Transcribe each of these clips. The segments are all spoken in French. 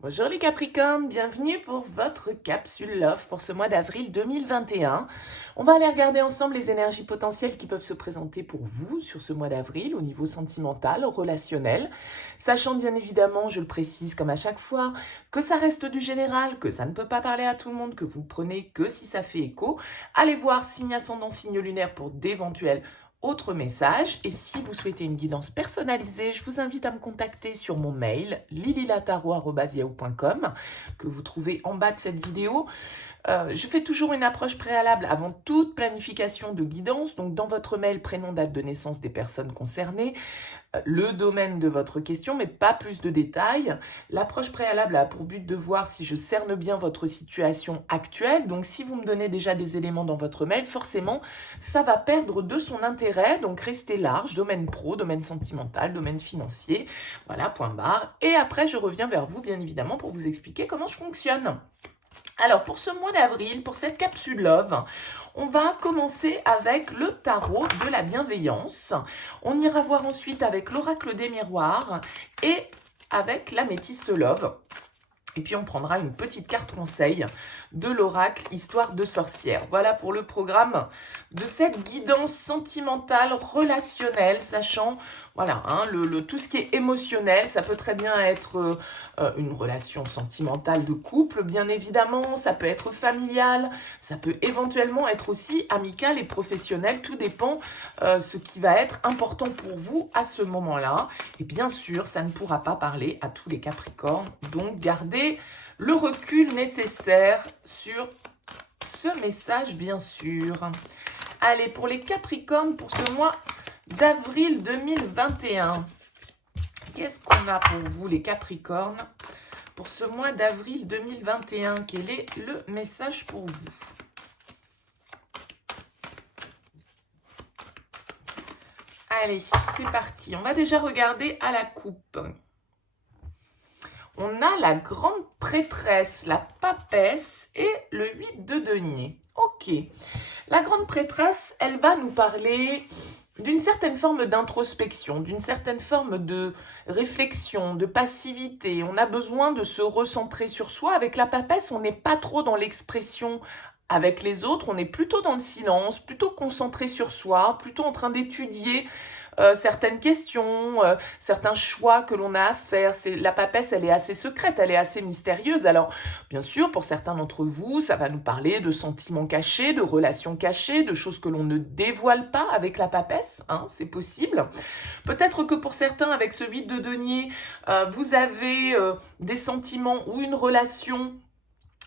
Bonjour les Capricornes, bienvenue pour votre capsule Love pour ce mois d'avril 2021. On va aller regarder ensemble les énergies potentielles qui peuvent se présenter pour vous sur ce mois d'avril au niveau sentimental, relationnel, sachant bien évidemment, je le précise comme à chaque fois, que ça reste du général, que ça ne peut pas parler à tout le monde, que vous prenez que si ça fait écho. Allez voir signe ascendant, signe lunaire pour d'éventuels autre message, et si vous souhaitez une guidance personnalisée, je vous invite à me contacter sur mon mail lililataro@yahoo.com que vous trouvez en bas de cette vidéo. Je fais toujours une approche préalable avant toute planification de guidance, donc dans votre mail, prénom, date de naissance des personnes concernées, le domaine de votre question, mais pas plus de détails. L'approche préalable a pour but de voir si je cerne bien votre situation actuelle. Donc, si vous me donnez déjà des éléments dans votre mail, forcément, ça va perdre de son intérêt. Donc, restez large, domaine pro, domaine sentimental, domaine financier. Voilà, point barre. Et après, je reviens vers vous, bien évidemment, pour vous expliquer comment je fonctionne. Alors, pour ce mois d'avril, pour cette capsule Love, on va commencer avec le tarot de la bienveillance. On ira voir ensuite avec l'oracle des miroirs et avec l'améthyste Love. Et puis, on prendra une petite carte conseil de l'oracle Histoire de sorcière. Voilà pour le programme de cette guidance sentimentale, relationnelle, sachant, voilà, tout ce qui est émotionnel, ça peut très bien être une relation sentimentale de couple, bien évidemment, ça peut être familial, ça peut éventuellement être aussi amical et professionnel, tout dépend ce qui va être important pour vous à ce moment-là. Et bien sûr, ça ne pourra pas parler à tous les Capricornes, donc gardez le recul nécessaire sur ce message, bien sûr. Allez, pour les Capricornes, pour ce mois d'avril 2021, qu'est-ce qu'on a pour vous, les Capricornes, pour ce mois d'avril 2021? Quel est le message pour vous? Allez, c'est parti. On va déjà regarder à la coupe. On a la grande prêtresse, la papesse et le 8 de denier. Ok. La grande prêtresse, elle va nous parler d'une certaine forme d'introspection, d'une certaine forme de réflexion, de passivité. On a besoin de se recentrer sur soi. Avec la papesse, on n'est pas trop dans l'expression avec les autres, on est plutôt dans le silence, plutôt concentré sur soi, plutôt en train d'étudier certaines questions, certains choix que l'on a à faire. La papesse, elle est assez secrète, elle est assez mystérieuse. Alors, bien sûr, pour certains d'entre vous, ça va nous parler de sentiments cachés, de relations cachées, de choses que l'on ne dévoile pas avec la papesse, hein, c'est possible. Peut-être que pour certains, avec ce 8 de denier, vous avez des sentiments ou une relation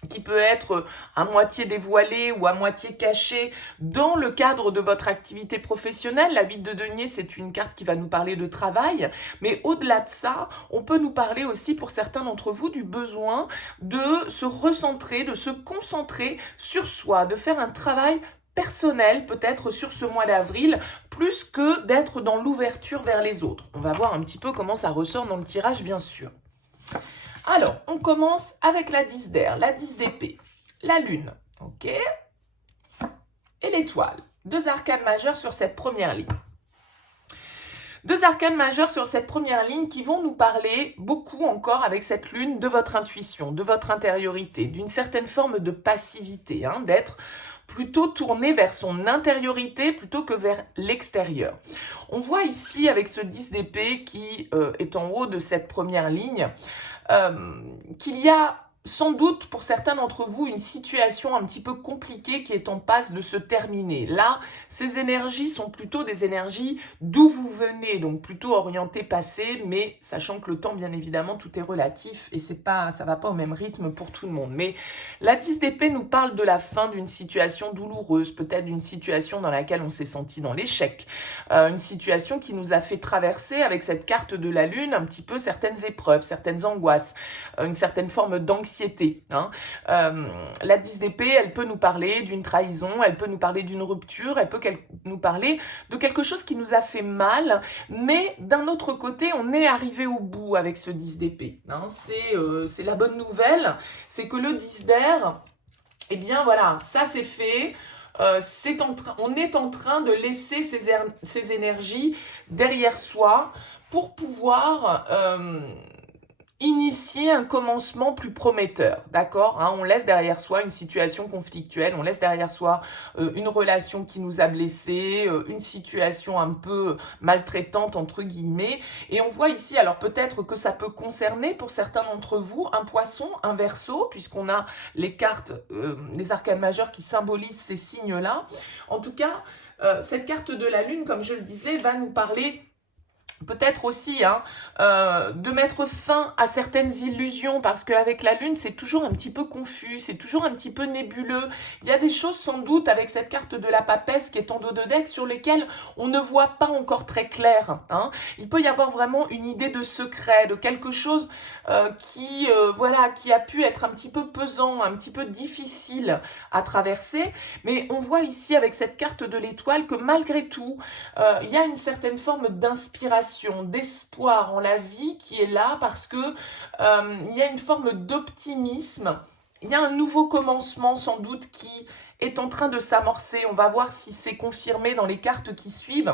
qui peut être à moitié dévoilée ou à moitié cachée dans le cadre de votre activité professionnelle. La 8 de denier, c'est une carte qui va nous parler de travail, mais au-delà de ça, on peut nous parler aussi pour certains d'entre vous du besoin de se recentrer, de se concentrer sur soi, de faire un travail personnel peut-être sur ce mois d'avril, plus que d'être dans l'ouverture vers les autres. On va voir un petit peu comment ça ressort dans le tirage, bien sûr. Alors, on commence avec la 10 d'air, la 10 d'épée, la lune, ok, et l'étoile. Deux arcanes majeures sur cette première ligne. Deux arcanes majeures sur cette première ligne qui vont nous parler beaucoup encore avec cette lune de votre intuition, de votre intériorité, d'une certaine forme de passivité, hein, d'être plutôt tourné vers son intériorité plutôt que vers l'extérieur. On voit ici avec ce 10 d'épée qui est en haut de cette première ligne, qu'il y a sans doute pour certains d'entre vous une situation un petit peu compliquée qui est en passe de se terminer. Là, ces énergies sont plutôt des énergies d'où vous venez, donc plutôt orientées passé, mais sachant que le temps, bien évidemment, tout est relatif et ça va pas au même rythme pour tout le monde. Mais la 10 d'épée nous parle de la fin d'une situation douloureuse, peut-être d'une situation dans laquelle on s'est senti dans l'échec, une situation qui nous a fait traverser avec cette carte de la lune un petit peu certaines épreuves, certaines angoisses, une certaine forme d'anxiété. Hein. La 10 d'épée, elle peut nous parler d'une trahison, elle peut nous parler d'une rupture, elle peut nous parler de quelque chose qui nous a fait mal, mais d'un autre côté, on est arrivé au bout avec ce 10 d'épée. Hein. C'est la bonne nouvelle, c'est que le 10 d'air, eh bien voilà, ça c'est fait. On est en train de laisser ces énergies derrière soi pour pouvoir initier un commencement plus prometteur, d'accord, hein, on laisse derrière soi une situation conflictuelle, on laisse derrière soi une relation qui nous a blessés, une situation un peu maltraitante entre guillemets, et on voit ici, alors peut-être que ça peut concerner pour certains d'entre vous un poisson, un verseau, puisqu'on a les cartes, les arcanes majeures qui symbolisent ces signes-là. En tout cas, cette carte de la lune, comme je le disais, va nous parler peut-être aussi hein, de mettre fin à certaines illusions, parce qu'avec la lune, c'est toujours un petit peu confus, c'est toujours un petit peu nébuleux. Il y a des choses sans doute avec cette carte de la papesse qui est en dos de deck sur lesquelles on ne voit pas encore très clair. Hein. Il peut y avoir vraiment une idée de secret, de quelque chose voilà, qui a pu être un petit peu pesant, un petit peu difficile à traverser. Mais on voit ici avec cette carte de l'étoile que malgré tout, il y a une certaine forme d'inspiration, d'espoir en la vie qui est là, parce que il y a une forme d'optimisme, il y a un nouveau commencement sans doute qui est en train de s'amorcer. On va voir si c'est confirmé dans les cartes qui suivent.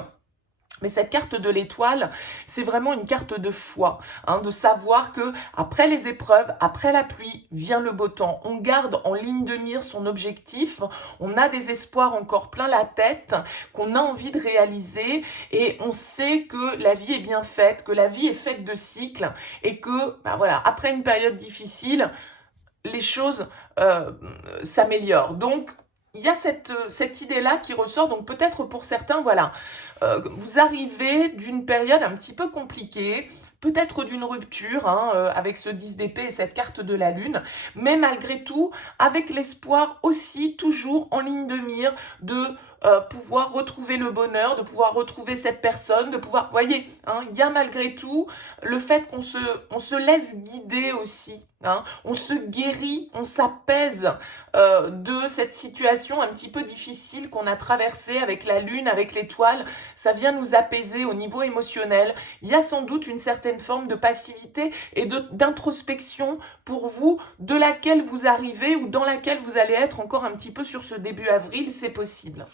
Mais cette carte de l'étoile, c'est vraiment une carte de foi, hein, de savoir que après les épreuves, après la pluie, vient le beau temps. On garde en ligne de mire son objectif, on a des espoirs encore plein la tête, qu'on a envie de réaliser, et on sait que la vie est bien faite, que la vie est faite de cycles, et que, bah voilà, après une période difficile, les choses s'améliorent. Donc, il y a cette idée-là qui ressort, donc peut-être pour certains, voilà, vous arrivez d'une période un petit peu compliquée, peut-être d'une rupture hein, avec ce 10 d'épée et cette carte de la lune, mais malgré tout, avec l'espoir aussi toujours en ligne de mire de pouvoir retrouver le bonheur, de pouvoir retrouver cette personne, de pouvoir, voyez, hein, il y a malgré tout le fait qu'on se laisse guider aussi, hein, on se guérit, on s'apaise de cette situation un petit peu difficile qu'on a traversée avec la lune, avec l'étoile. Ça vient nous apaiser au niveau émotionnel. Il y a sans doute une certaine forme de passivité et d'introspection pour vous, de laquelle vous arrivez ou dans laquelle vous allez être encore un petit peu sur ce début avril, c'est possible.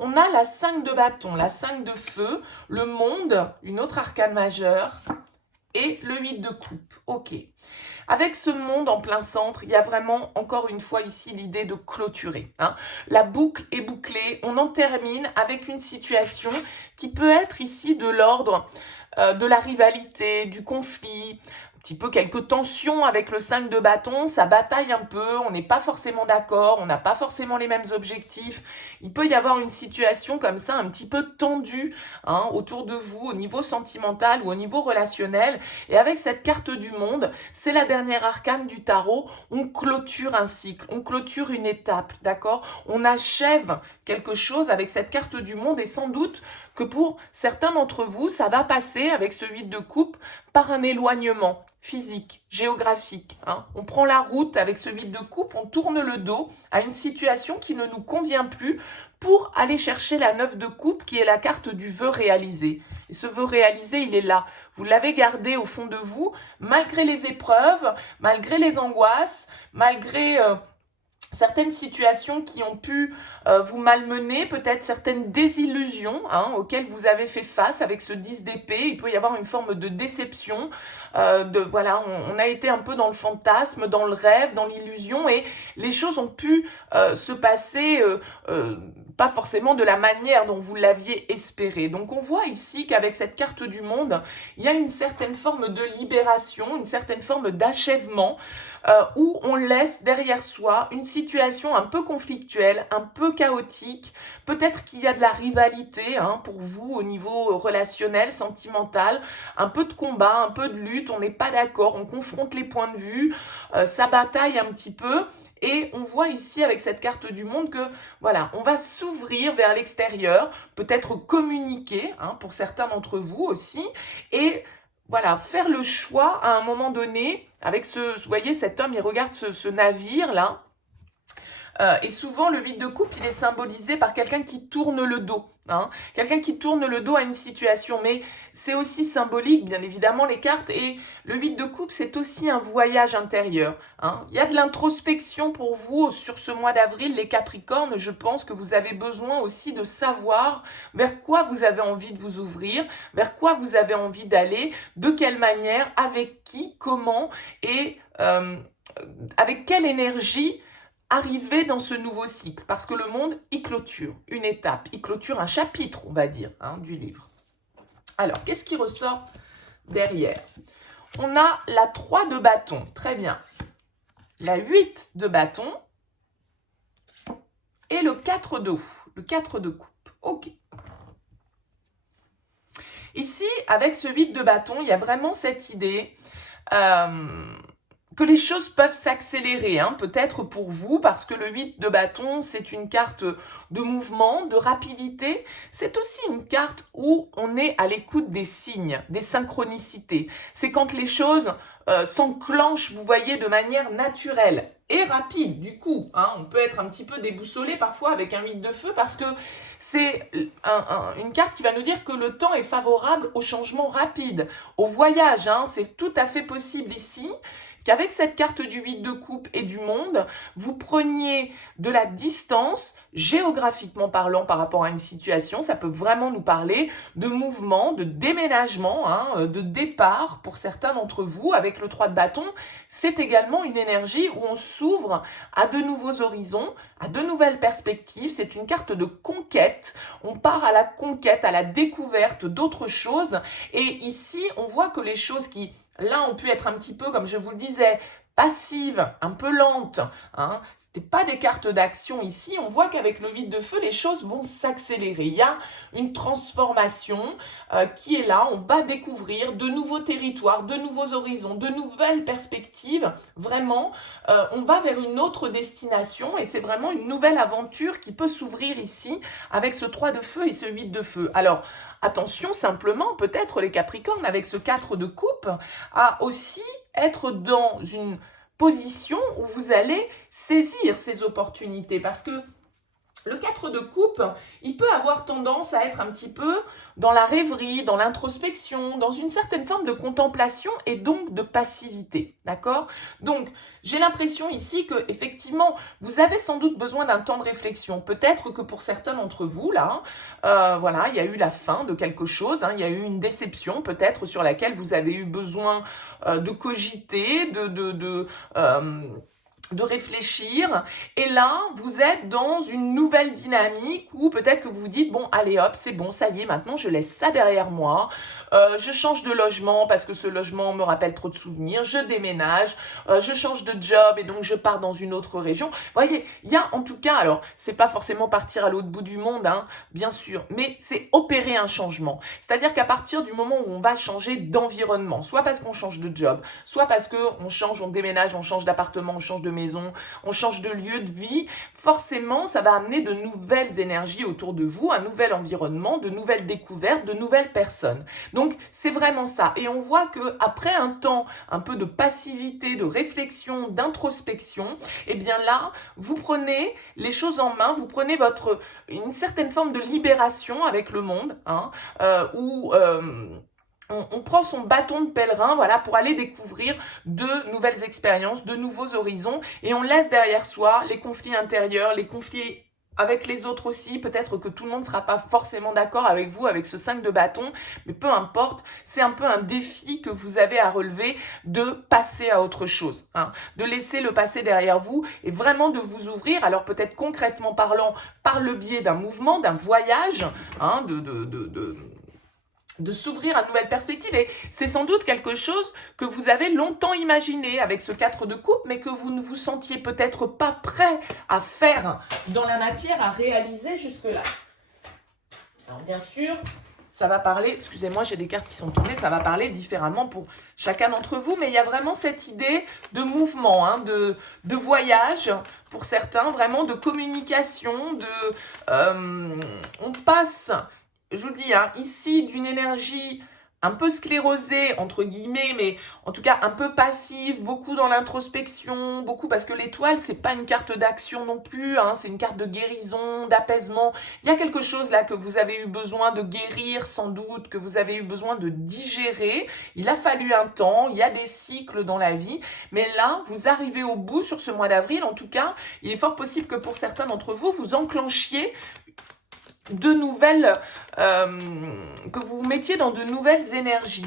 On a la 5 de bâton, la 5 de feu, le monde, une autre arcane majeure, et le 8 de coupe. Ok. Avec ce monde en plein centre, il y a vraiment, encore une fois ici, l'idée de clôturer. Hein. La boucle est bouclée, on en termine avec une situation qui peut être ici de l'ordre de la rivalité, du conflit, un petit peu quelques tensions avec le 5 de bâton, ça bataille un peu, on n'est pas forcément d'accord, on n'a pas forcément les mêmes objectifs. Il peut y avoir une situation comme ça un petit peu tendue hein, autour de vous au niveau sentimental ou au niveau relationnel. Et avec cette carte du monde, c'est la dernière arcane du tarot, on clôture un cycle, on clôture une étape, d'accord? On achève quelque chose avec cette carte du monde, et sans doute que pour certains d'entre vous, ça va passer avec ce 8 de coupe par un éloignement physique, géographique. Hein. On prend la route avec ce 8 de coupe, on tourne le dos à une situation qui ne nous convient plus pour aller chercher la 9 de coupe qui est la carte du vœu réalisé. Et ce vœu réalisé, il est là. Vous l'avez gardé au fond de vous, malgré les épreuves, malgré les angoisses, malgré certaines situations qui ont pu vous malmener, peut-être certaines désillusions hein, auxquelles vous avez fait face avec ce 10 d'épée. Il peut y avoir une forme de déception, voilà, on a été un peu dans le fantasme, dans le rêve, dans l'illusion, et les choses ont pu se passer pas forcément de la manière dont vous l'aviez espéré. Donc on voit ici qu'avec cette carte du monde, il y a une certaine forme de libération, une certaine forme d'achèvement, où on laisse derrière soi une situation un peu conflictuelle, un peu chaotique. Peut-être qu'il y a de la rivalité hein, pour vous au niveau relationnel, sentimental, un peu de combat, un peu de lutte, on n'est pas d'accord, on confronte les points de vue, ça bataille un petit peu. Et on voit ici avec cette carte du monde que voilà, on va s'ouvrir vers l'extérieur, peut-être communiquer hein, pour certains d'entre vous aussi, et voilà, faire le choix à un moment donné, avec vous voyez cet homme, il regarde ce navire là, Et souvent, le 8 de coupe, il est symbolisé par quelqu'un qui tourne le dos. Hein, quelqu'un qui tourne le dos à une situation, mais c'est aussi symbolique, bien évidemment, les cartes, et le 8 de coupe, c'est aussi un voyage intérieur. Hein. Il y a de l'introspection pour vous sur ce mois d'avril, les Capricornes. Je pense que vous avez besoin aussi de savoir vers quoi vous avez envie de vous ouvrir, vers quoi vous avez envie d'aller, de quelle manière, avec qui, comment, et avec quelle énergie arriver dans ce nouveau cycle, parce que le monde, il clôture une étape, il clôture un chapitre, on va dire, hein, du livre. Alors, qu'est-ce qui ressort derrière? On a la 3 de bâton, très bien. La 8 de bâton et le 4 de coupe. Ok. Ici, avec ce 8 de bâton, il y a vraiment cette idée que les choses peuvent s'accélérer, hein, peut-être pour vous, parce que le 8 de bâton, c'est une carte de mouvement, de rapidité. C'est aussi une carte où on est à l'écoute des signes, des synchronicités. C'est quand les choses s'enclenchent, vous voyez, de manière naturelle et rapide, du coup. Hein, on peut être un petit peu déboussolé parfois avec un 8 de feu, parce que c'est une carte qui va nous dire que le temps est favorable au changement rapide, au voyage. Hein, c'est tout à fait possible ici qu'avec cette carte du 8 de coupe et du monde, vous preniez de la distance, géographiquement parlant, par rapport à une situation. Ça peut vraiment nous parler de mouvement, de déménagement, hein, de départ pour certains d'entre vous. Avec le 3 de bâton, c'est également une énergie où on s'ouvre à de nouveaux horizons, à de nouvelles perspectives. C'est une carte de conquête. On part à la conquête, à la découverte d'autres choses. Et ici, on voit que les choses qui là, on peut être un petit peu, comme je vous le disais, passive, un peu lente. Hein. Ce n'était pas des cartes d'action ici. On voit qu'avec le 8 de feu, les choses vont s'accélérer. Il y a une transformation qui est là. On va découvrir de nouveaux territoires, de nouveaux horizons, de nouvelles perspectives. Vraiment, on va vers une autre destination et c'est vraiment une nouvelle aventure qui peut s'ouvrir ici avec ce 3 de feu et ce 8 de feu. Alors, attention simplement, peut-être les Capricornes, avec ce 4 de coupe, à aussi être dans une position où vous allez saisir ces opportunités. Parce que le 4 de coupe, il peut avoir tendance à être un petit peu dans la rêverie, dans l'introspection, dans une certaine forme de contemplation et donc de passivité, d'accord? Donc, j'ai l'impression ici que effectivement, vous avez sans doute besoin d'un temps de réflexion. Peut-être que pour certains d'entre vous, là, voilà, il y a eu la fin de quelque chose, hein, il y a eu une déception peut-être sur laquelle vous avez eu besoin de cogiter, de réfléchir, et là, vous êtes dans une nouvelle dynamique où peut-être que vous vous dites, bon, allez hop, c'est bon, ça y est, maintenant je laisse ça derrière moi, je change de logement parce que ce logement me rappelle trop de souvenirs, je déménage, je change de job et donc je pars dans une autre région. Vous voyez, il y a en tout cas, alors, c'est pas forcément partir à l'autre bout du monde, hein, bien sûr, mais c'est opérer un changement. C'est-à-dire qu'à partir du moment où on va changer d'environnement, soit parce qu'on change de job, soit parce qu'on change, on déménage, on change d'appartement, on change de maison, on change de lieu de vie, forcément, ça va amener de nouvelles énergies autour de vous, un nouvel environnement, de nouvelles découvertes, de nouvelles personnes. Donc, c'est vraiment ça. Et on voit qu'après un temps un peu de passivité, de réflexion, d'introspection, eh bien là, vous prenez les choses en main, vous prenez une certaine forme de libération avec le monde, hein, où on prend son bâton de pèlerin, voilà, pour aller découvrir de nouvelles expériences, de nouveaux horizons, et on laisse derrière soi les conflits intérieurs, les conflits avec les autres aussi. Peut-être que tout le monde ne sera pas forcément d'accord avec vous, avec ce 5 de bâton, mais peu importe, c'est un peu un défi que vous avez à relever de passer à autre chose, hein, de laisser le passé derrière vous et vraiment de vous ouvrir, alors peut-être concrètement parlant, par le biais d'un mouvement, d'un voyage, hein, de s'ouvrir à de nouvelles perspectives. Et c'est sans doute quelque chose que vous avez longtemps imaginé avec ce 4 de coupe, mais que vous ne vous sentiez peut-être pas prêt à faire dans la matière, à réaliser jusque-là. Alors bien sûr, ça va parler, excusez-moi, j'ai des cartes qui sont tournées, ça va parler différemment pour chacun d'entre vous, mais il y a vraiment cette idée de mouvement, hein, de voyage pour certains, vraiment de communication, on passe, je vous le dis, hein, ici d'une énergie un peu sclérosée, entre guillemets, mais en tout cas un peu passive, beaucoup dans l'introspection, beaucoup parce que l'étoile, c'est pas une carte d'action non plus, hein, c'est une carte de guérison, d'apaisement. Il y a quelque chose là que vous avez eu besoin de guérir sans doute, que vous avez eu besoin de digérer. Il a fallu un temps, il y a des cycles dans la vie, mais là, vous arrivez au bout sur ce mois d'avril. En tout cas, il est fort possible que pour certains d'entre vous, vous enclenchiez de nouvelles, que vous vous mettiez dans de nouvelles énergies.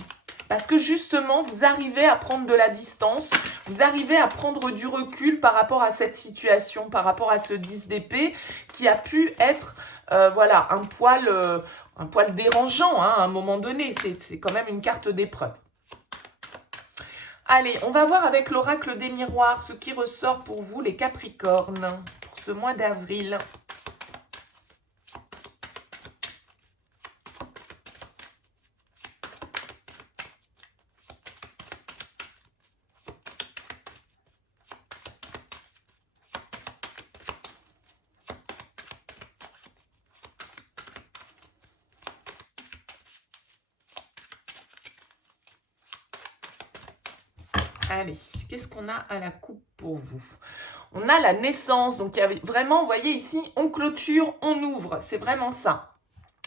Parce que justement, vous arrivez à prendre de la distance, vous arrivez à prendre du recul par rapport à cette situation, par rapport à ce 10 d'épée qui a pu être voilà, un poil dérangeant hein, à un moment donné. C'est quand même une carte d'épreuve. Allez, on va voir avec l'oracle des miroirs ce qui ressort pour vous, les Capricornes, pour ce mois d'avril. Allez, qu'est-ce qu'on a à la coupe pour vous? On a la naissance, donc il y avait vraiment, vous voyez ici, on clôture, on ouvre, c'est vraiment ça.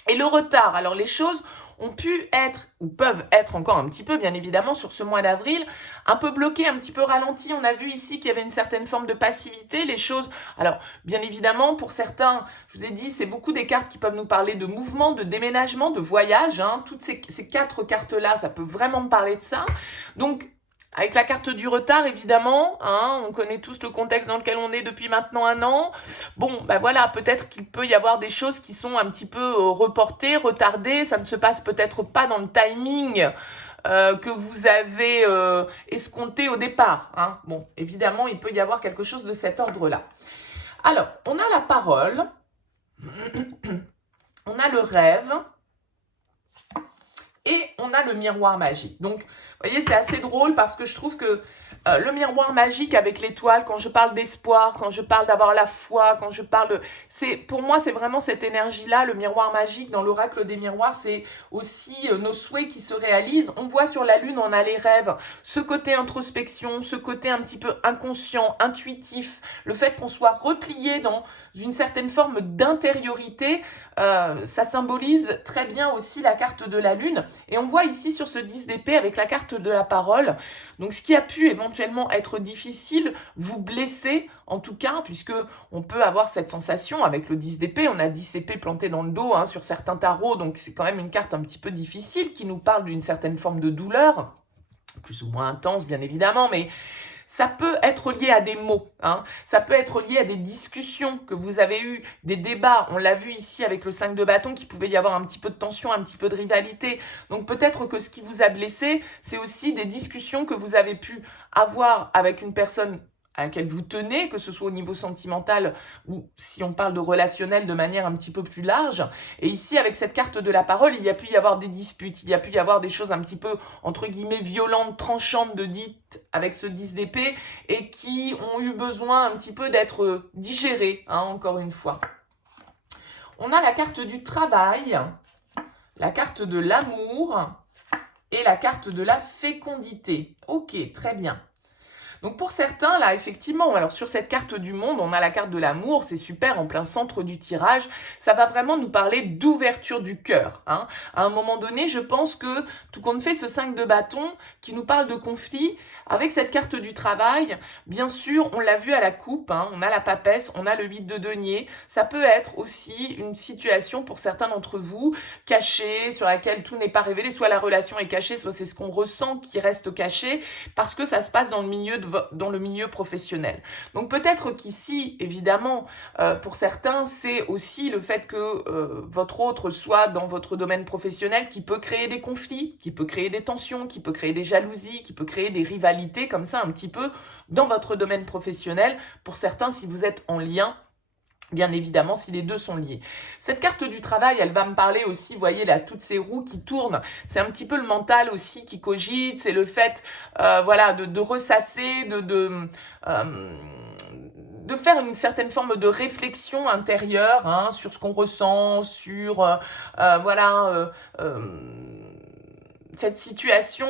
Et le retard, alors les choses ont pu être, ou peuvent être encore un petit peu, bien évidemment, sur ce mois d'avril, un peu bloquées, un petit peu ralenties. On a vu ici qu'il y avait une certaine forme de passivité. Les choses, alors bien évidemment, pour certains, je vous ai dit, c'est beaucoup des cartes qui peuvent nous parler de mouvement, de déménagement, de voyage. Hein. Toutes ces 4 cartes-là, ça peut vraiment me parler de ça. Donc, avec la carte du retard, évidemment, hein, on connaît tous le contexte dans lequel on est depuis maintenant 1 an. Bon, ben voilà, peut-être qu'il peut y avoir des choses qui sont un petit peu reportées, retardées. Ça ne se passe peut-être pas dans le timing que vous avez escompté au départ. Hein. Bon, évidemment, il peut y avoir quelque chose de cet ordre-là. Alors, on a la parole, on a le rêve et on a le miroir magique. Donc, vous voyez, c'est assez drôle parce que je trouve que le miroir magique avec l'étoile, quand je parle d'espoir, quand je parle d'avoir la foi, quand je parle de... Pour moi, c'est vraiment cette énergie-là, le miroir magique dans l'oracle des miroirs, c'est aussi nos souhaits qui se réalisent. On voit sur la lune, on a les rêves, ce côté introspection, ce côté un petit peu inconscient, intuitif, le fait qu'on soit replié dans une certaine forme d'intériorité, ça symbolise très bien aussi la carte de la lune. Et on voit ici sur ce 10 d'épée avec la carte de la parole, donc ce qui a pu éventuellement être difficile, vous blesser en tout cas, puisque on peut avoir cette sensation avec le 10 d'épée, on a 10 épées plantées dans le dos hein, sur certains tarots, donc c'est quand même une carte un petit peu difficile qui nous parle d'une certaine forme de douleur, plus ou moins intense bien évidemment, mais ça peut être lié à des mots, hein. Ça peut être lié à des discussions que vous avez eues, des débats. On l'a vu ici avec le 5 de bâton, qu'il pouvait y avoir un petit peu de tension, un petit peu de rivalité. Donc peut-être que ce qui vous a blessé, c'est aussi des discussions que vous avez pu avoir avec une personne à laquelle vous tenez, que ce soit au niveau sentimental ou si on parle de relationnel de manière un petit peu plus large. Et ici, avec cette carte de la parole, il y a pu y avoir des disputes, il y a pu y avoir des choses un petit peu, entre guillemets, violentes, tranchantes de dites avec ce 10 d'épée et qui ont eu besoin un petit peu d'être digérées, hein, encore une fois. On a la carte du travail, la carte de l'amour et la carte de la fécondité. Ok, très bien. Donc pour certains, là, effectivement, alors sur cette carte du monde, on a la carte de l'amour, c'est super, en plein centre du tirage. Ça va vraiment nous parler d'ouverture du cœur. Hein. À un moment donné, je pense que tout compte fait, ce 5 de bâton qui nous parle de conflit, avec cette carte du travail, bien sûr, on l'a vu à la coupe, hein, on a la papesse, on a le 8 de denier. Ça peut être aussi une situation pour certains d'entre vous, cachée, sur laquelle tout n'est pas révélé, soit la relation est cachée, soit c'est ce qu'on ressent qui reste caché, parce que ça se passe dans le milieu professionnel. Donc peut-être qu'ici, évidemment, pour certains, c'est aussi le fait que votre autre soit dans votre domaine professionnel qui peut créer des conflits, qui peut créer des tensions, qui peut créer des jalousies, qui peut créer des rivalités comme ça un petit peu dans votre domaine professionnel. Pour certains, si vous êtes en lien, bien évidemment, si les deux sont liés. Cette carte du travail, elle va me parler aussi, vous voyez là, toutes ces roues qui tournent. C'est un petit peu le mental aussi qui cogite, c'est le fait, voilà, de ressasser, de faire une certaine forme de réflexion intérieure hein, sur ce qu'on ressent, sur, voilà, cette situation,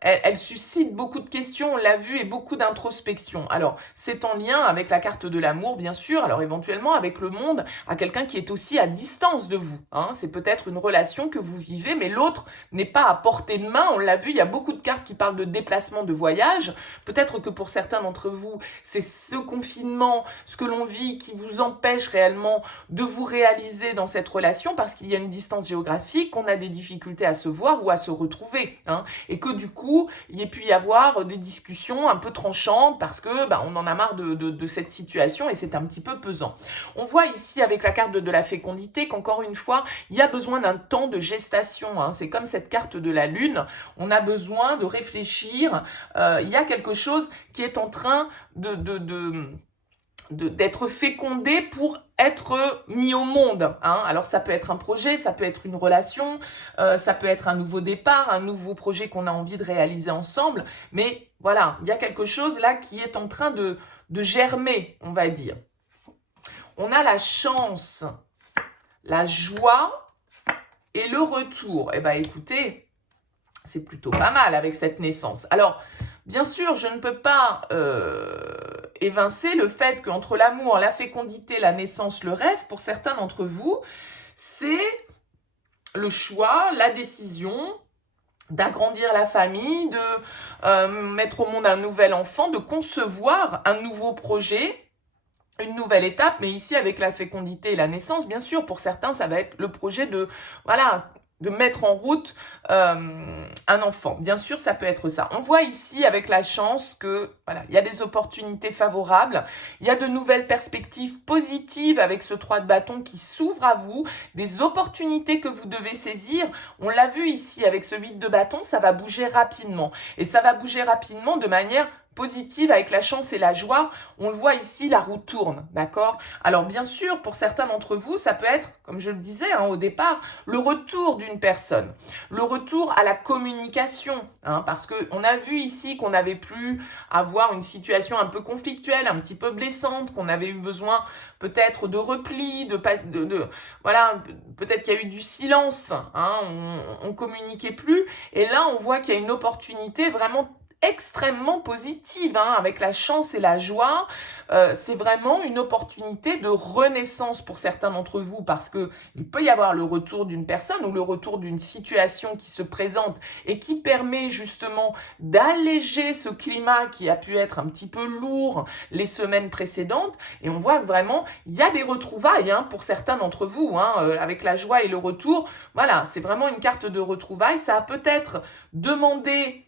elle suscite beaucoup de questions, on l'a vu, et beaucoup d'introspection. Alors, c'est en lien avec la carte de l'amour, bien sûr, alors éventuellement avec le monde, à quelqu'un qui est aussi à distance de vous. Hein. C'est peut-être une relation que vous vivez, mais l'autre n'est pas à portée de main, on l'a vu, il y a beaucoup de cartes qui parlent de déplacement, de voyage. Peut-être que pour certains d'entre vous, c'est ce confinement, ce que l'on vit, qui vous empêche réellement de vous réaliser dans cette relation, parce qu'il y a une distance géographique, on a des difficultés à se voir ou à se retrouver, hein, et que du coup, il y ait pu y avoir des discussions un peu tranchantes parce que on en a marre de cette situation et c'est un petit peu pesant. On voit ici avec la carte de la fécondité qu'encore une fois, il y a besoin d'un temps de gestation, hein. C'est comme cette carte de la lune, on a besoin de réfléchir, il y a quelque chose qui est en train d'être fécondé pour être mis au monde. Hein. Alors ça peut être un projet, ça peut être une relation, ça peut être un nouveau départ, un nouveau projet qu'on a envie de réaliser ensemble. Mais voilà, il y a quelque chose là qui est en train de germer, on va dire. On a la chance, la joie et le retour. Eh bien écoutez, c'est plutôt pas mal avec cette naissance. Alors, bien sûr, je ne peux pas évincer le fait qu'entre l'amour, la fécondité, la naissance, le rêve, pour certains d'entre vous, c'est le choix, la décision d'agrandir la famille, de mettre au monde un nouvel enfant, de concevoir un nouveau projet, une nouvelle étape. Mais ici, avec la fécondité et la naissance, bien sûr, pour certains, ça va être le projet de, voilà, de mettre en route un enfant. Bien sûr, ça peut être ça. On voit ici avec la chance que voilà, il y a des opportunités favorables, il y a de nouvelles perspectives positives avec ce 3 de bâton qui s'ouvre à vous, des opportunités que vous devez saisir. On l'a vu ici avec ce 8 de bâton, ça va bouger rapidement. Et ça va bouger rapidement de manière positive avec la chance et la joie. On le voit ici, la roue tourne, d'accord? Alors bien sûr, pour certains d'entre vous, ça peut être, comme je le disais au départ, le retour d'une personne, le retour à la communication, hein, parce qu'on a vu ici qu'on avait pu avoir une situation un peu conflictuelle, un petit peu blessante, qu'on avait eu besoin peut-être de repli, voilà, peut-être qu'il y a eu du silence, hein, on communiquait plus, et là on voit qu'il y a une opportunité vraiment extrêmement positive, hein, avec la chance et la joie. C'est vraiment une opportunité de renaissance pour certains d'entre vous, parce que il peut y avoir le retour d'une personne ou le retour d'une situation qui se présente et qui permet justement d'alléger ce climat qui a pu être un petit peu lourd les semaines précédentes. Et on voit que vraiment, il y a des retrouvailles, hein, pour certains d'entre vous, hein, avec la joie et le retour. Voilà, c'est vraiment une carte de retrouvailles. Ça a peut-être demandé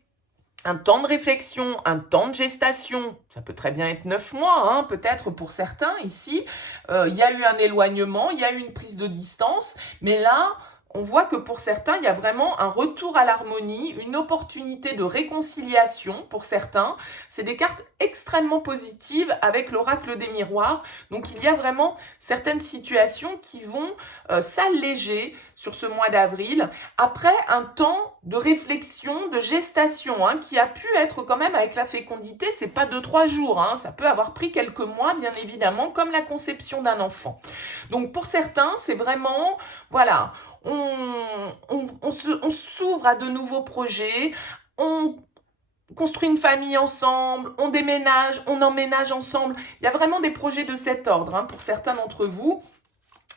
un temps de réflexion, un temps de gestation, ça peut très bien être 9 mois, hein, peut-être pour certains ici. Il y a eu un éloignement, il y a eu une prise de distance, mais là, on voit que pour certains, il y a vraiment un retour à l'harmonie, une opportunité de réconciliation pour certains. C'est des cartes extrêmement positives avec l'oracle des miroirs. Donc, il y a vraiment certaines situations qui vont s'alléger sur ce mois d'avril, après un temps de réflexion, de gestation, hein, qui a pu être quand même avec la fécondité, c'est pas 2-3 jours, hein, ça peut avoir pris quelques mois, bien évidemment, comme la conception d'un enfant. Donc pour certains, c'est vraiment, voilà, on s'ouvre à de nouveaux projets, on construit une famille ensemble, on déménage, on emménage ensemble. Il y a vraiment des projets de cet ordre, hein, pour certains d'entre vous.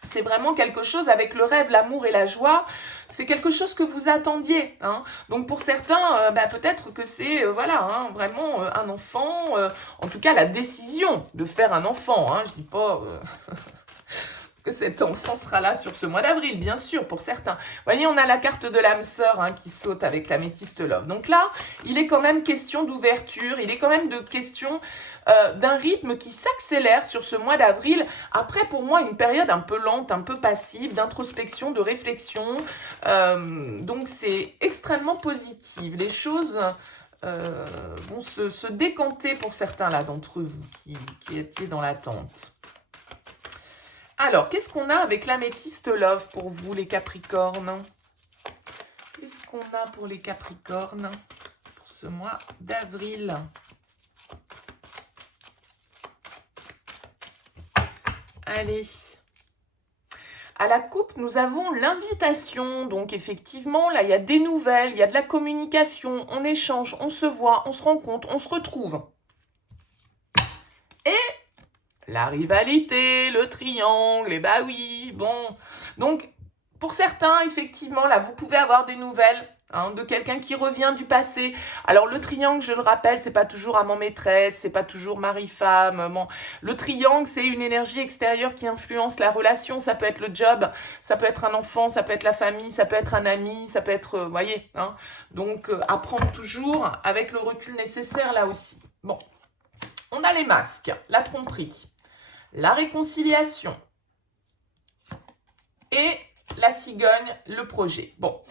C'est vraiment quelque chose avec le rêve, l'amour et la joie. C'est quelque chose que vous attendiez. Hein. Donc pour certains, peut-être que c'est voilà, hein, vraiment un enfant. En tout cas, la décision de faire un enfant. Hein, je dis pas que cet enfant sera là sur ce mois d'avril, bien sûr, pour certains. Vous voyez, on a la carte de l'âme sœur, hein, qui saute avec l'améthyste love. Donc là, il est quand même question d'ouverture, il est quand même de question d'un rythme qui s'accélère sur ce mois d'avril. Après, pour moi, une période un peu lente, un peu passive, d'introspection, de réflexion. Donc c'est extrêmement positif. Les choses vont se décanter pour certains là d'entre vous qui étiez dans l'attente. Alors, qu'est-ce qu'on a avec l'améthyste love pour vous, les Capricornes? Qu'est-ce qu'on a pour les Capricornes pour ce mois d'avril? Allez. À la coupe, nous avons l'invitation. Donc effectivement, là, il y a des nouvelles, il y a de la communication, on échange, on se voit, on se rencontre, on se retrouve. Et la rivalité, le triangle, et bah oui, bon. Donc, pour certains, effectivement, là, vous pouvez avoir des nouvelles de quelqu'un qui revient du passé. Alors, le triangle, je le rappelle, c'est pas toujours amant-maîtresse, c'est pas toujours mari-femme. Bon. Le triangle, c'est une énergie extérieure qui influence la relation. Ça peut être le job, ça peut être un enfant, ça peut être la famille, ça peut être un ami, ça peut être, vous voyez. Donc, apprendre toujours avec le recul nécessaire, là aussi. Bon. On a les masques, la tromperie, la réconciliation et la cigogne, le projet. Bon,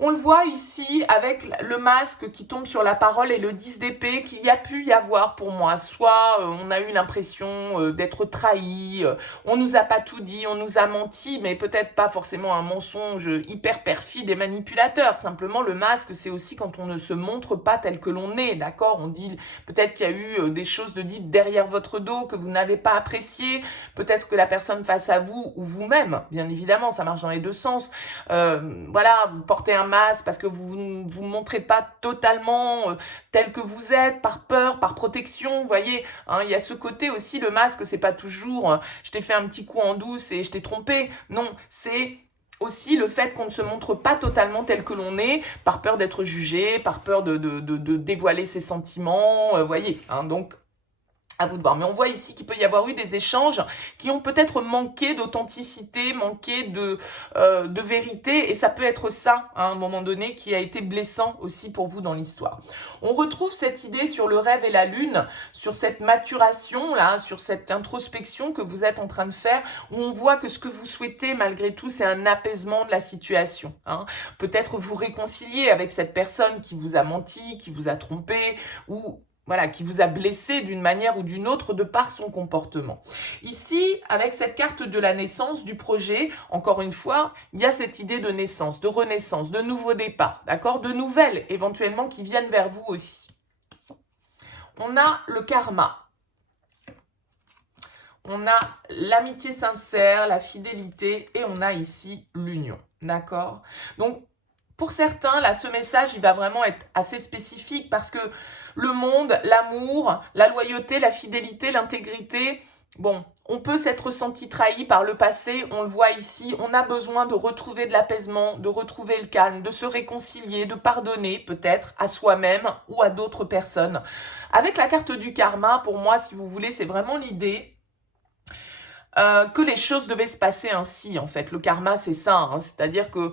on le voit ici avec le masque qui tombe sur la parole et le 10 d'épée qu'il y a pu y avoir pour moi. Soit on a eu l'impression d'être trahi, on nous a pas tout dit, on nous a menti, mais peut-être pas forcément un mensonge hyper perfide et manipulateur. Simplement, le masque, c'est aussi quand on ne se montre pas tel que l'on est, d'accord? On dit peut-être qu'il y a eu des choses de dites derrière votre dos que vous n'avez pas appréciées, peut-être que la personne face à vous ou vous-même, bien évidemment, ça marche dans les deux sens. Voilà, vous portez un masque parce que vous ne vous montrez pas totalement tel que vous êtes, par peur, par protection, vous voyez, il y a ce côté aussi, le masque, c'est pas toujours je t'ai fait un petit coup en douce et je t'ai trompé, non, c'est aussi le fait qu'on ne se montre pas totalement tel que l'on est, par peur d'être jugé, par peur de dévoiler ses sentiments, vous voyez, donc à vous de voir. Mais on voit ici qu'il peut y avoir eu des échanges qui ont peut-être manqué d'authenticité, manqué de vérité. Et ça peut être ça, à un moment donné, qui a été blessant aussi pour vous dans l'histoire. On retrouve cette idée sur le rêve et la lune, sur cette maturation, là, sur cette introspection que vous êtes en train de faire, où on voit que ce que vous souhaitez, malgré tout, c'est un apaisement de la situation. Peut-être vous réconcilier avec cette personne qui vous a menti, qui vous a trompé, ou voilà, qui vous a blessé d'une manière ou d'une autre de par son comportement. Ici, avec cette carte de la naissance, du projet, encore une fois, il y a cette idée de naissance, de renaissance, de nouveau départ, d'accord, de nouvelles éventuellement qui viennent vers vous aussi. On a le karma. On a l'amitié sincère, la fidélité et on a ici l'union, d'accord? Donc, pour certains, là, ce message, il va vraiment être assez spécifique parce que le monde, l'amour, la loyauté, la fidélité, l'intégrité, bon, on peut s'être senti trahi par le passé, on le voit ici, on a besoin de retrouver de l'apaisement, de retrouver le calme, de se réconcilier, de pardonner peut-être à soi-même ou à d'autres personnes. Avec la carte du karma, pour moi, si vous voulez, c'est vraiment l'idée que les choses devaient se passer ainsi, en fait. Le karma, c'est ça, c'est-à-dire que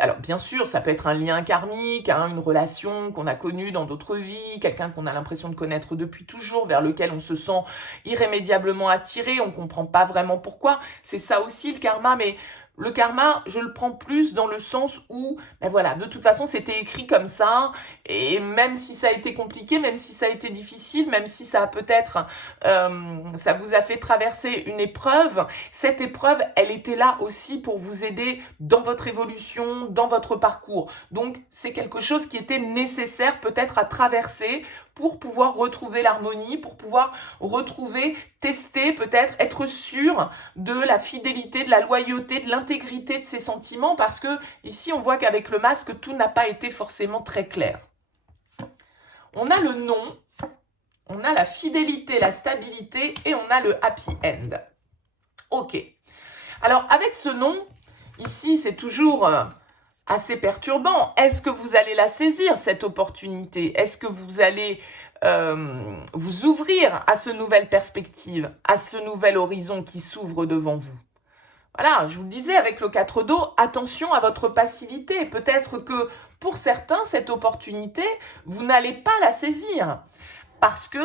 alors, bien sûr, ça peut être un lien karmique, une relation qu'on a connue dans d'autres vies, quelqu'un qu'on a l'impression de connaître depuis toujours, vers lequel on se sent irrémédiablement attiré, on ne comprend pas vraiment pourquoi. C'est ça aussi, le karma, mais le karma, je le prends plus dans le sens où, ben voilà, de toute façon, c'était écrit comme ça, et même si ça a été compliqué, même si ça a été difficile, même si ça a peut-être, ça vous a fait traverser une épreuve, cette épreuve, elle était là aussi pour vous aider dans votre évolution, dans votre parcours. Donc, c'est quelque chose qui était nécessaire peut-être à traverser pour pouvoir retrouver l'harmonie, pour pouvoir retrouver, tester peut-être, être sûr de la fidélité, de la loyauté, de l'intégrité de ses sentiments, parce que ici on voit qu'avec le masque, tout n'a pas été forcément très clair. On a le nom, on a la fidélité, la stabilité et on a le happy end. Ok. Alors avec ce nom, ici c'est toujours assez perturbant. Est-ce que vous allez la saisir, cette opportunité? Est-ce que vous allez vous ouvrir à ce nouvelle perspective, à ce nouvel horizon qui s'ouvre devant vous? Voilà, je vous le disais avec le 4 d'eau, attention à votre passivité. Peut-être que pour certains, cette opportunité, vous n'allez pas la saisir. Parce que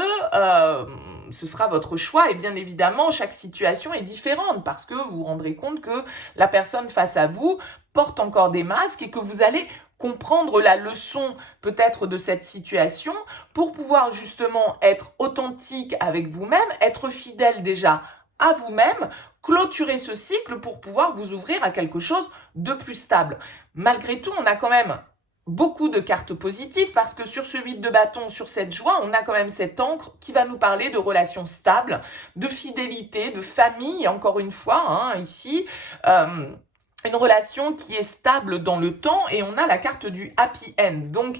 ce sera votre choix et bien évidemment, chaque situation est différente parce que vous vous rendrez compte que la personne face à vous porte encore des masques et que vous allez comprendre la leçon peut-être de cette situation pour pouvoir justement être authentique avec vous-même, être fidèle déjà à vous-même, clôturer ce cycle pour pouvoir vous ouvrir à quelque chose de plus stable. Malgré tout, on a quand même beaucoup de cartes positives parce que sur ce 8 de bâton, sur cette joie, on a quand même cette encre qui va nous parler de relations stables, de fidélité, de famille, encore une fois, hein, ici, une relation qui est stable dans le temps et on a la carte du happy end. Donc,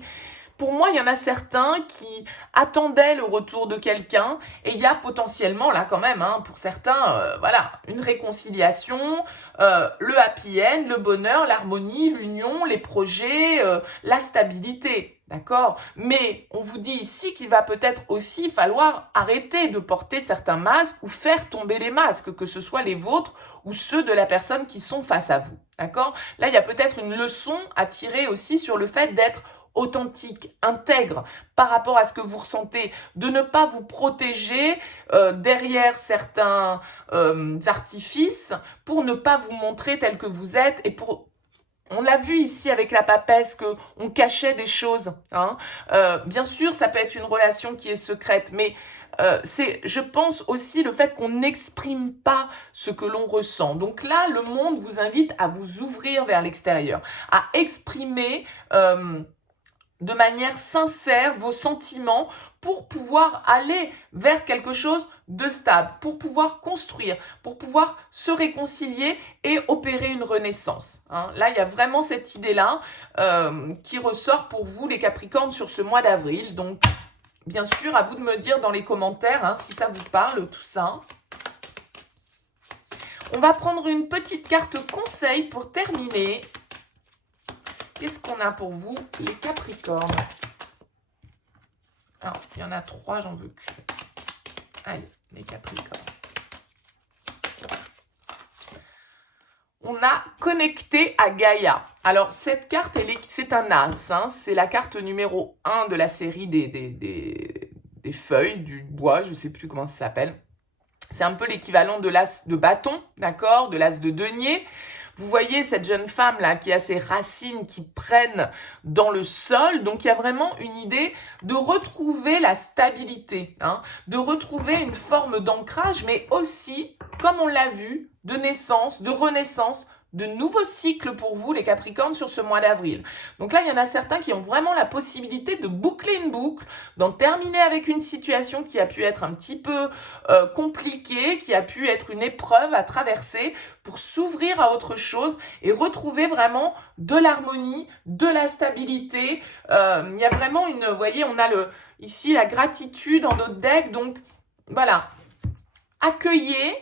pour moi, il y en a certains qui attendaient le retour de quelqu'un et il y a potentiellement, là quand même, hein, pour certains, voilà, une réconciliation, le happy end, le bonheur, l'harmonie, l'union, les projets, la stabilité, d'accord? Mais on vous dit ici qu'il va peut-être aussi falloir arrêter de porter certains masques ou faire tomber les masques, que ce soit les vôtres ou ceux de la personne qui sont face à vous, d'accord? Là, il y a peut-être une leçon à tirer aussi sur le fait d'être authentique, intègre par rapport à ce que vous ressentez, de ne pas vous protéger derrière certains artifices pour ne pas vous montrer tel que vous êtes et pour... On l'a vu ici avec la papesse qu'on cachait des choses. Hein. Bien sûr, ça peut être une relation qui est secrète, mais c'est, je pense aussi, le fait qu'on n'exprime pas ce que l'on ressent. Donc là, le monde vous invite à vous ouvrir vers l'extérieur, à exprimer... de manière sincère vos sentiments pour pouvoir aller vers quelque chose de stable, pour pouvoir construire, pour pouvoir se réconcilier et opérer une renaissance. Hein. Là, il y a vraiment cette idée-là qui ressort pour vous, les Capricornes, sur ce mois d'avril. Donc, bien sûr, à vous de me dire dans les commentaires hein, si ça vous parle, tout ça. On va prendre une petite carte conseil pour terminer. Qu'est-ce qu'on a pour vous, les Capricornes? Alors, il y en a 3, j'en veux plus. Allez, les Capricornes. On a connecté à Gaïa. Alors, cette carte, c'est un as. Hein, c'est la carte numéro 1 de la série des feuilles, du bois, je ne sais plus comment ça s'appelle. C'est un peu l'équivalent de l'as de bâton, d'accord, de l'as de denier. Vous voyez cette jeune femme là qui a ses racines qui prennent dans le sol. Donc, il y a vraiment une idée de retrouver la stabilité, hein, de retrouver une forme d'ancrage, mais aussi, comme on l'a vu, de naissance, de renaissance, de nouveaux cycles pour vous, les Capricornes, sur ce mois d'avril. Donc là, il y en a certains qui ont vraiment la possibilité de boucler une boucle, d'en terminer avec une situation qui a pu être un petit peu compliquée, qui a pu être une épreuve à traverser pour s'ouvrir à autre chose et retrouver vraiment de l'harmonie, de la stabilité. Il y a vraiment une... Vous voyez, on a ici la gratitude dans notre deck. Donc, voilà. Accueillez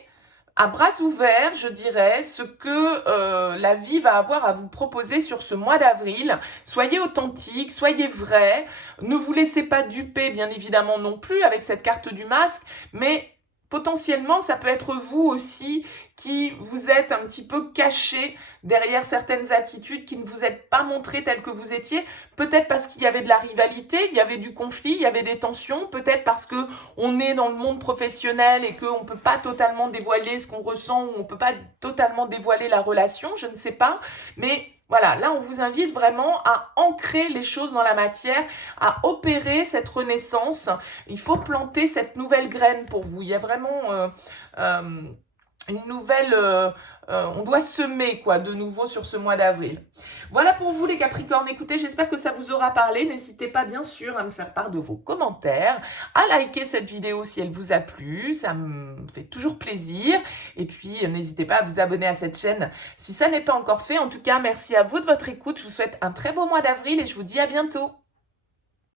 à bras ouverts, je dirais, ce que la vie va avoir à vous proposer sur ce mois d'avril. Soyez authentique, soyez vrai. Ne vous laissez pas duper, bien évidemment, non plus avec cette carte du masque, mais potentiellement, ça peut être vous aussi qui vous êtes un petit peu caché derrière certaines attitudes qui ne vous êtes pas montrées telles que vous étiez. Peut-être parce qu'il y avait de la rivalité, il y avait du conflit, il y avait des tensions. Peut-être parce qu'on est dans le monde professionnel et qu'on ne peut pas totalement dévoiler ce qu'on ressent ou on ne peut pas totalement dévoiler la relation, je ne sais pas. Mais voilà, là, on vous invite vraiment à ancrer les choses dans la matière, à opérer cette renaissance. Il faut planter cette nouvelle graine pour vous. Il y a vraiment une nouvelle... on doit semer, quoi, de nouveau sur ce mois d'avril. Voilà pour vous, les Capricornes. Écoutez, j'espère que ça vous aura parlé. N'hésitez pas, bien sûr, à me faire part de vos commentaires, à liker cette vidéo si elle vous a plu. Ça me fait toujours plaisir. Et puis, n'hésitez pas à vous abonner à cette chaîne si ça n'est pas encore fait. En tout cas, merci à vous de votre écoute. Je vous souhaite un très beau mois d'avril et je vous dis à bientôt.